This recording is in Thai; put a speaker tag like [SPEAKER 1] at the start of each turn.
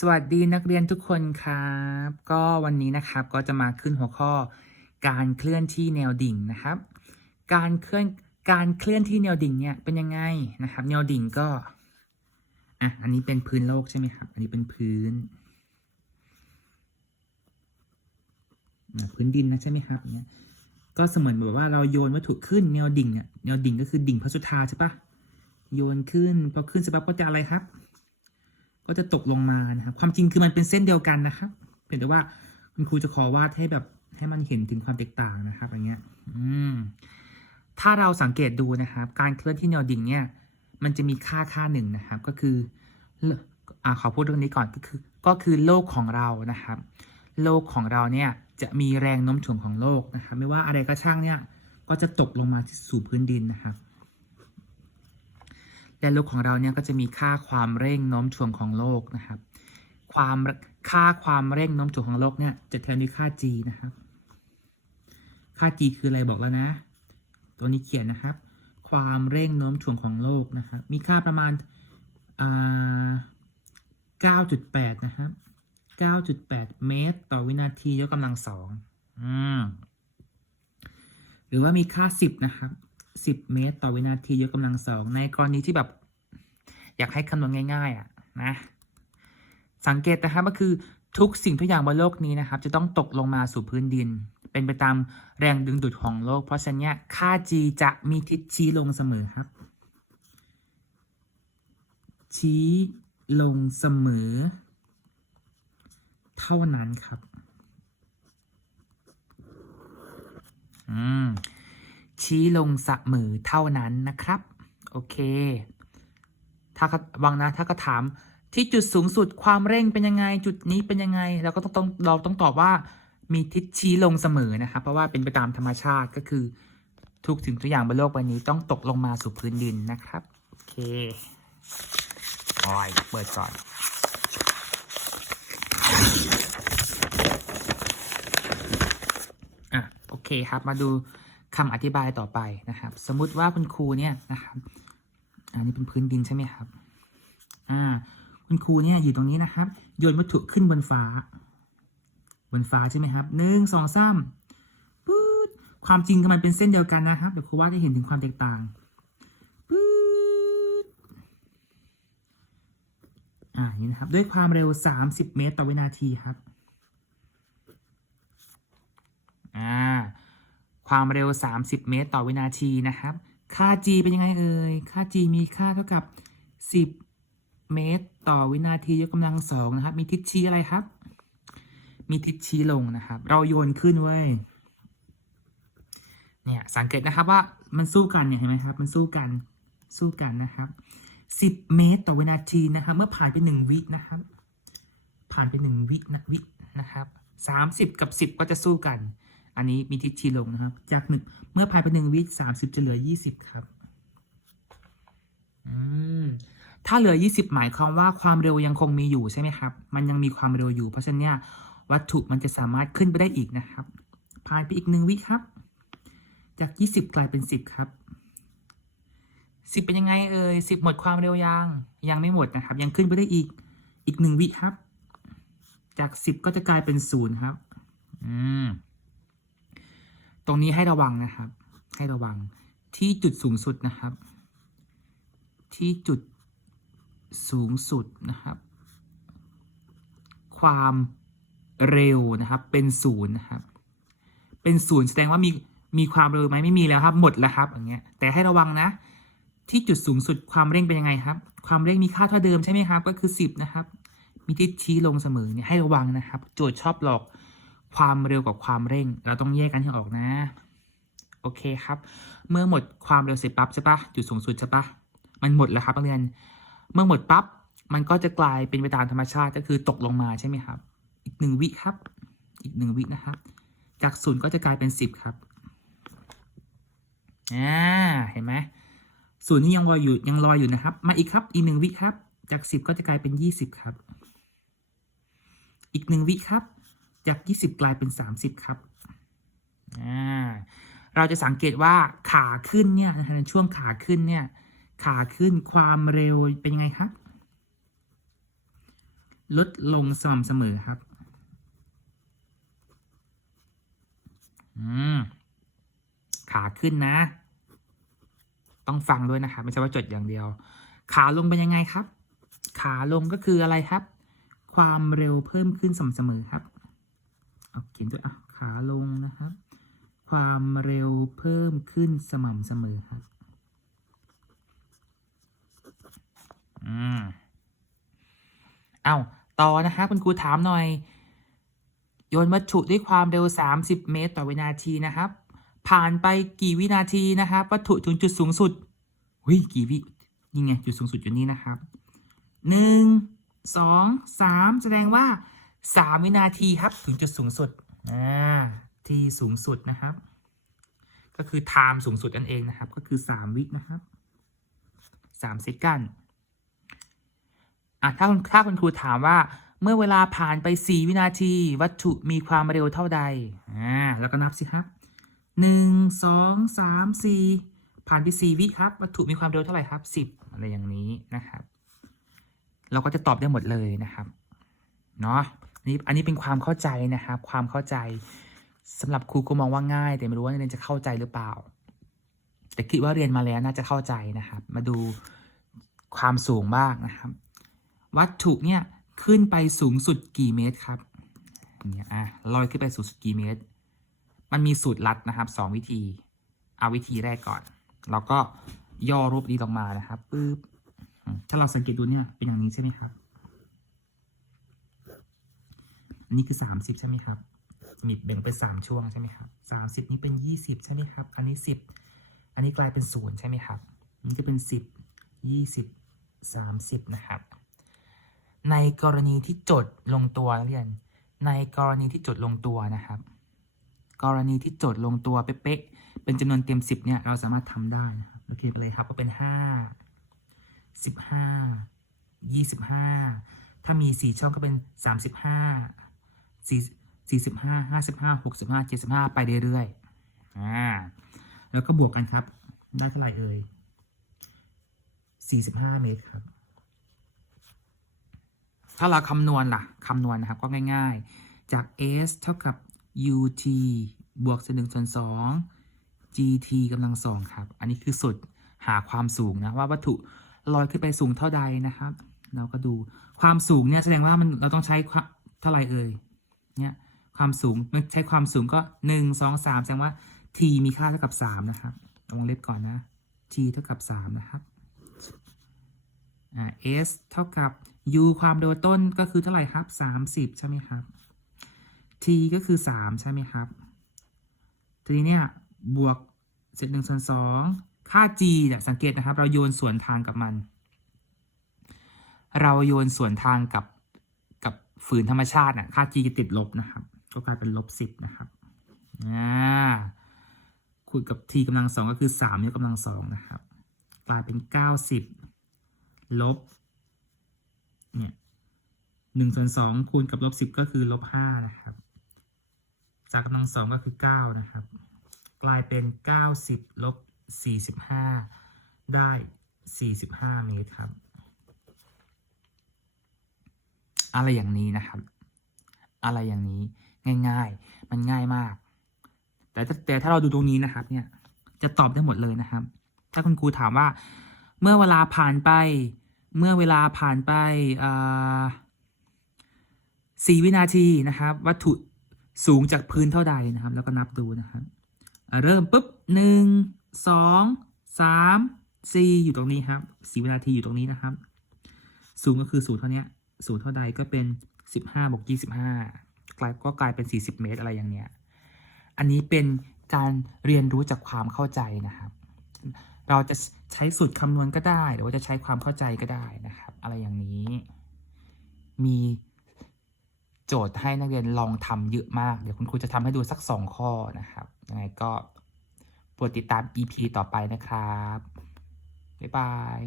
[SPEAKER 1] สวัสดีนักเรียนทุกคนครับ ก็วันนี้นะครับก็จะมาขึ้นหัวข้อ การเคลื่อนที่แนวดิ่งนะครับ การเคลื่อนการเคลื่อนที่แนวดิ่งเนี่ยเป็นยังไงนะครับ แนวดิ่งก็อะอันนี้เป็นพื้นโลกใช่ไหมครับ อันนี้เป็นพื้นพื้นดินนะใช่ไหมครับเนี่ยก็เสมือนแบบว่าเราโยนวัตถุขึ้นแนวดิ่งอะแนวดิ่งก็คือดิ่งพระสุธาใช่ปะโยนขึ้นพอขึ้นเสร็จปั๊บก็จะอะไรครับ ก็จะตกลงมานะครับ ความจริงคือมันเป็นเส้นเดียวกันนะครับเพียงแต่ว่าคุณครูจะขอวาดให้แบบให้มันเห็นถึงความแตกต่างนะครับอย่างเงี้ย อืม ถ้าเราสังเกตดูนะครับ การเคลื่อนที่แนวดิ่งเนี่ย มันจะมีค่าค่าหนึ่งนะครับ ก็คืออ่าขอพูดเรื่องนี้ก่อนก็คือ ก็คือโลกของเรานะครับ โลกของเราเนี่ยจะมีแรงโน้มถ่วงของโลกนะครับ ไม่ว่าอะไรก็ช่างเนี่ย ก็จะตกลงมาสู่พื้นดินนะครับ และโลกของเราเนี่ยก็จะมีค่าความเร่งโน้มถ่วงของโลกนะครับ ความค่าความเร่งโน้มถ่วงของโลกเนี่ยจะแทนด้วยค่า g นะครับ ค่า g คืออะไรบอกแล้วนะ ตัวนี้เขียนนะครับ ความเร่งโน้มถ่วงของโลกนะครับ มีค่าประมาณ9.8 นะครับ 9.8 เมตร ต่อวินาทียกกำลังสองอหรือว่ามีค่า 10 นะครับ 10 เมตร ต่อวินาทียกกำลังสองในกรณีที่แบบ อยากให้คำนวณง่าย ๆ อะนะ สังเกตนะครับก็คือทุกสิ่งทุกอย่างบนโลกนี้นะครับ จะต้องตกลงมาสู่พื้นดิน เป็นไปตามแรงดึงดูดของโลก เพราะฉะนั้นเนี่ยค่า g จะมีทิศชี้ลงเสมอครับ ชี้ลงเสมอ เท่านั้นครับ อืม ชี้ลงเสมอเท่านั้นนะครับ โอเค ถ้าวังนะถ้าก็ถามที่จุดสูงสุดความเร่งเป็นยังไง จุดนี้เป็นยังไงเราก็ต้ององเราต้องตอบว่ามีทิศชี้ลงเสมอนะครับ เพราะว่าเป็นไปตามธรรมชาติก็คือ ทุกสิ่งทุกอย่างบนโลกใบนี้ต้องตกลงมาสู่พื้นดินนะครับ โอเคออยเปิดก่อนอะโอเคครับมาดู คำอธิบายต่อไปนะครับ สมมุติว่าคุณครูเนี่ยนะครับอันนี้เป็นพื้นดินใช่ไหมครับ อ่า คุณครูเนี่ยอยู่ตรงนี้นะครับโยนวัตถุขึ้นบนฟ้า บนฟ้าใช่ไหมครับหนึ่งสองสามปื๊ดความจริงก็มันเป็นเส้นเดียวกันนะครับเดี๋ยวครูว่าจะเห็นถึงความแตกต่างปื๊ดอ่านี้นะครับ ด้วยความเร็ว 30 เมตรต่อวินาทีครับ อ่า ความเร็ว 30 เมตรต่อวินาทีนะครับ ค่า g เป็นยังไงเอ่ย ค่า g มีค่าเท่ากับ 10 เมตร ต่อวินาทียกกำลังสองนะครับ มีทิศชี้อะไรครับ มีทิศชี้ลงนะครับ เราโยนขึ้นเว้ย เนี่ยสังเกตนะครับว่ามันสู้กันเนี่ยเห็นไหมครับ มันสู้กัน สู้กันนะครับ 10 เมตร ต่อวินาทีนะครับ เมื่อผ่านไปหนึ่งวินะครับ ผ่านไปหนึ่งวินะวินะครับ 30 กับ 10 ก็จะสู้กัน อันนี้มีทิศชี้ลงนะครับ จากหนึ่งเมื่อผ่านไปหนึ่งวิสามสิบจะเหลือยี่สิบครับ อืมถ้าเหลือยี่สิบหมายความว่าความเร็วยังคงมีอยู่ใช่ไหมครับ มันยังมีความเร็วอยู่เพราะฉะนั้นเนี่ยวัตถุมันจะสามารถขึ้นไปได้อีกนะครับ ผ่านไปอีกหนึ่งวิครับ จากยี่สิบกลายเป็นสิบครับสิบเป็นยังไงเอ่ยสิบหมดความเร็วยัง ยังไม่หมดนะครับ ยังขึ้นไปได้อีก อีกหนึ่งวิครับ จากสิบก็จะกลายเป็นศูนย์ครับ อืม ตรงนี้ให้ระวังนะครับ ให้ระวังที่จุดสูงสุดนะครับ ที่จุดสูงสุดนะครับ ความเร็วนะครับ เป็นศูนย์นะครับ เป็นศูนย์แสดงว่ามีมีความเร็วไหมไม่มีแล้วครับ หมดแล้วครับอย่างเงี้ย แต่ให้ระวังนะ ที่จุดสูงสุดความเร่งเป็นยังไงครับ ความเร่งมีค่าเท่าเดิมใช่ไหมครับ ก็คือสิบนะครับ มีทิศชี้ลงเสมอเนี่ยให้ระวังนะครับ โจทย์ชอบหลอก ความเร็วกับความเร่ง เราต้องแยกกันให้ออกนะ โอเคครับ เมื่อหมดความเร็วเสร็จปั๊บใช่ปะจุดสูงสุดใช่ปะมันหมดแล้วครับนักเรียน เมื่อหมดปั๊บมันก็จะกลายเป็นไปตามธรรมชาติก็คือตกลงมาใช่ไหมครับ อีกหนึ่งวิครับ อีกหนึ่งวินะครับ จากศูนย์ก็จะกลายเป็นสิบครับอ่าเห็นไหมศูนย์นี่ยังลอยอยู่ยังลอยอยู่นะครับ มาอีกครับ อีกหนึ่งวิครับ จากสิบก็จะกลายเป็นยี่สิบครับ อีกหนึ่งวิครับ จาก 20 กลายเป็น 30 ครับ เราจะสังเกตว่าขาขึ้นเนี่ยในช่วงขาขึ้นเนี่ย ขาขึ้นความเร็วเป็นยังไงครับ ลดลงสม่ำเสมอครับ ขาขึ้นนะ ต้องฟังด้วยนะครับ ไม่ใช่ว่าจดอย่างเดียว ขาลงเป็นยังไงครับ ขาลงก็คืออะไรครับ ความเร็วเพิ่มขึ้นสม่ำเสมอครับ เอาเขียนด้วยอะขาลงนะครับ ความเร็วเพิ่มขึ้นสม่ำเสมอครับอืมเอาต่อนะครับคุณครูถามหน่อย โยนวัตถุด้วยความเร็ว 30 เมตร ต่อวินาทีนะครับ ผ่านไปกี่วินาทีนะครับ วัตถุถึงจุดสูงสุดเฮ้ยกี่วินี่ไงจุดสูงสุดอยู่นี่นะครับหนึ่งสองสามแสดงว่า สามวินาทีครับถึงจุดสูงสุดอ่าที่สูงสุดนะครับ ก็คือ time สูงสุดนั่นเองนะครับ ก็คือสามวินะครับสามเซกันอะถ้าคุณถ้าคุณครูถามว่าเมื่อเวลาผ่านไป 4 วินาที วัตถุมีความเร็วเท่าใดอ่าแล้วก็นับสิครับ 1 2 3 4 ผ่านไป 4 วิครับ วัตถุมีความเร็วเท่าไหร่ครับ 10 อะไรอย่างนี้นะครับ เราก็จะตอบได้หมดเลยนะครับ เนาะ นี่อันนี้เป็นความเข้าใจนะครับ ความเข้าใจสำหรับครูก็มองว่าง่าย แต่ไม่รู้ว่านักเรียนจะเข้าใจหรือเปล่า แต่คิดว่าเรียนมาแล้วน่าจะเข้าใจนะครับ มาดูความสูงบ้างนะครับ วัตถุเนี่ยขึ้นไปสูงสุดกี่เมตรครับเนี่ยอะลอยขึ้นไปสูงสุดกี่เมตร มันมีสูตรลัดนะครับสองวิธี เอาวิธีแรกก่อนเราก็ย่อรูปนี้ลงมานะครับปึ๊บถ้าเราสังเกตดูเนี่ยเป็นอย่างนี้ใช่ไหมครับ อันนี้คือสามสิบใช่ไหมครับมีแบ่งเป็นสามช่วงใช่ไหมครับสามสิบนี้เป็นยี่สิบใช่ไหมครับ อันนี้สิบอันนี้กลายเป็นศูนย์ใช่ไหมครับอันนี้ก็เป็นสิบยี่สิบสามสิบนะครับ ในกรณีที่จดลงตัวนักเรียน ในกรณีที่จดลงตัวนะครับ กรณีที่จดลงตัวเป๊ะๆเป็นจำนวนเต็มสิบเนี่ยเราสามารถทำได้นะครับโอเคไปเลยครับก็เป็นห้าสิบห้ายี่สิบห้าถ้ามีสี่ช่องก็เป็นสามสิบห้า สี่สิบห้าห้าสิบห้าหกสิบห้าเจ็ดสิบห้าไปเรื่อยๆอ่าแล้วก็บวกกันครับ ได้เท่าไหร่เอ่ยสี่สิบห้าเมตรครับ ถ้าเราคำนวณล่ะคำนวณนะครับก็ง่าย ๆ จาก s เท่ากับ ut บวกส่วนหนึ่งส่วนสอง gt กำลังสองครับ อันนี้คือสุดหาความสูงนะว่าวัตถุลอยขึ้นไปสูงเท่าใดนะครับ เราก็ดูความสูงเนี่ยแสดงว่ามันเราต้องใช้เท่าไหร่เอ่ย เนี่ยความสูงมันใช้ความสูงก็หนึ่งสองสามแสดงว่า t มีค่าเท่ากับสามนะครับวงเล็บก่อนนะ t เท่ากับสามนะครับอ่า s เท่ากับ u ความเร็วต้นก็คือเท่าไหร่ครับ 30 ใช่ไหมครับ t ก็คือ 3 ใช่ไหมครับ ทีนี้เนี่ย บวกเศษหนึ่งส่วนสองค่า g เนี่ยสังเกตนะครับ เราโยนส่วนทางกับมัน เราโยนส่วนทางกับ ฝืนธรรมชาติน่ะค่า g จะติดลบนะครับ ก็กลายเป็นลบ10นะครับอ่าคูณกับ t กำลังสองก็คือ3ยกกำลังสองนะครับ กลายเป็น90ลบเนี่ยหนึ่งส่วนสองคูณกับลบสิบก็คือลบห้านะครับ จากกำลังสองก็คือเก้านะครับ กลายเป็นเก้าสิบลบสี่สิบห้าได้สี่สิบห้าเมตรครับ อะไรอย่างนี้นะครับ อะไรอย่างนี้ง่าย ๆ มันง่ายมาก แต่ถ้าแต่ถ้าเราดูตรงนี้นะครับ เนี่ย จะตอบได้หมดเลยนะครับ ถ้าคุณครูถามว่า เมื่อเวลาผ่านไป เมื่อเวลาผ่านไปสี่วินาทีนะครับ วัตถุสูงจากพื้นเท่าใดนะครับ แล้วก็นับดูนะครับ เริ่มปุ๊บหนึ่งสองสามสี่อยู่ตรงนี้ครับสี่วินาทีอยู่ตรงนี้นะครับ สูงก็คือสูงเท่านี้ สูงเท่าใดก็เป็นสิบห้าบวกยี่สิบห้ากลายก็กลายเป็นสี่สิบเมตรอะไรอย่างเนี้ย อันนี้เป็นการเรียนรู้จากความเข้าใจนะครับ เราจะใช้สูตรคำนวณก็ได้ หรือว่าจะใช้ความเข้าใจก็ได้นะครับ อะไรอย่างนี้ มีโจทย์ให้นักเรียนลองทำเยอะมาก เดี๋ยวคุณครูจะทำให้ดูสักสองข้อนะครับยังไงก็โปรดติดตาม EP ต่อไปนะครับ บ๊ายบาย